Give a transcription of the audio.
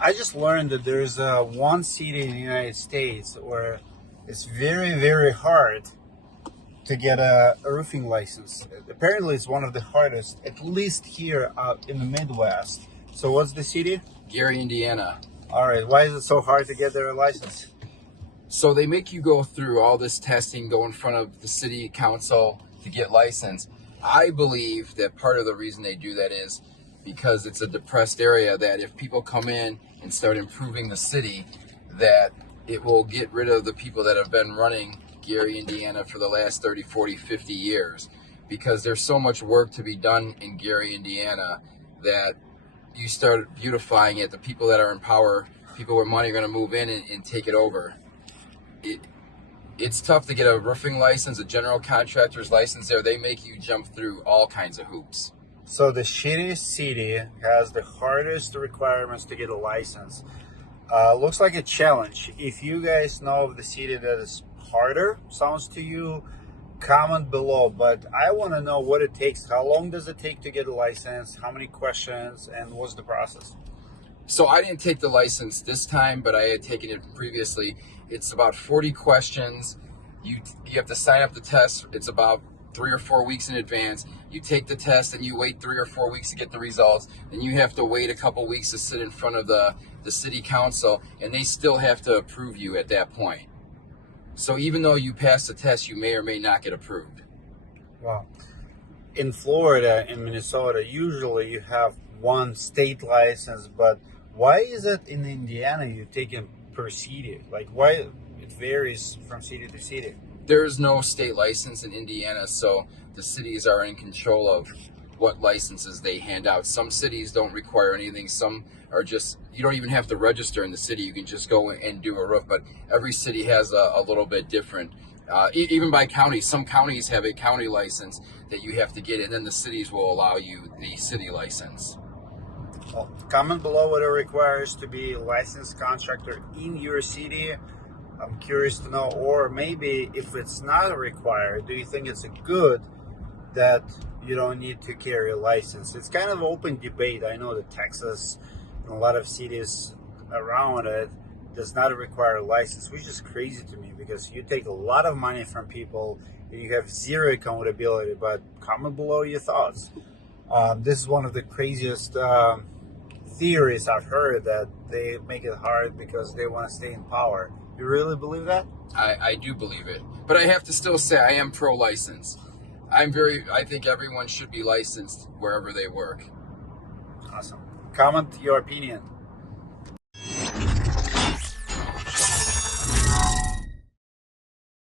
I just learned that there's one city in the United States where it's very, very hard to get a roofing license. Apparently, it's one of the hardest, at least here out in the Midwest. So, what's the city? Gary, Indiana. All right. Why is it so hard to get their license? So they make you go through all this testing, go in front of the city council to get licensed. I believe that part of the reason they do that is because it's a depressed area, that if people come in and start improving the city, that it will get rid of the people that have been running Gary, Indiana for the last 30, 40, 50 years. Because there's so much work to be done in Gary, Indiana, that you start beautifying it. The people that are in power, people with money, are going to move in and take it over. It's tough to get a roofing license, a general contractor's license there. They make you jump through all kinds of hoops. So, the shittiest city has the hardest requirements to get a license. Looks like a challenge. If you guys know of the city that is harder, sounds to you, comment below. But I want to know what it takes. How long does it take to get a license? How many questions? And what's the process? So I didn't take the license this time, but I had taken it previously. It's about 40 questions. You have to sign up the test. It's about 3 or 4 weeks in advance. You take the test and you wait 3 or 4 weeks to get the results. Then you have to wait a couple weeks to sit in front of the city council, and they still have to approve you at that point. So even though you pass the test, you may or may not get approved. Wow. In Florida, in Minnesota, usually you have one state license, but why is it in Indiana you take it per city? Like, why it varies from city to city? There is no state license in Indiana, so the cities are in control of what licenses they hand out. Some cities don't require anything. Some are just, you don't even have to register in the city. You can just go and do a roof, but every city has a little bit different. Even by county, some counties have a county license that you have to get, and then the cities will allow you the city license. Well, comment below what it requires to be a licensed contractor in your city. I'm curious to know. Or maybe if it's not required, do you think it's a good that you don't need to carry a license? It's kind of open debate. I know that Texas and a lot of cities around it does not require a license, which is crazy to me because you take a lot of money from people and you have zero accountability. But comment below your thoughts. This is one of the craziest theories I've heard, that they make it hard because they want to stay in power. You really believe that? I do believe it. But I have to still say I am pro-license. I think everyone should be licensed wherever they work. Awesome. Comment your opinion.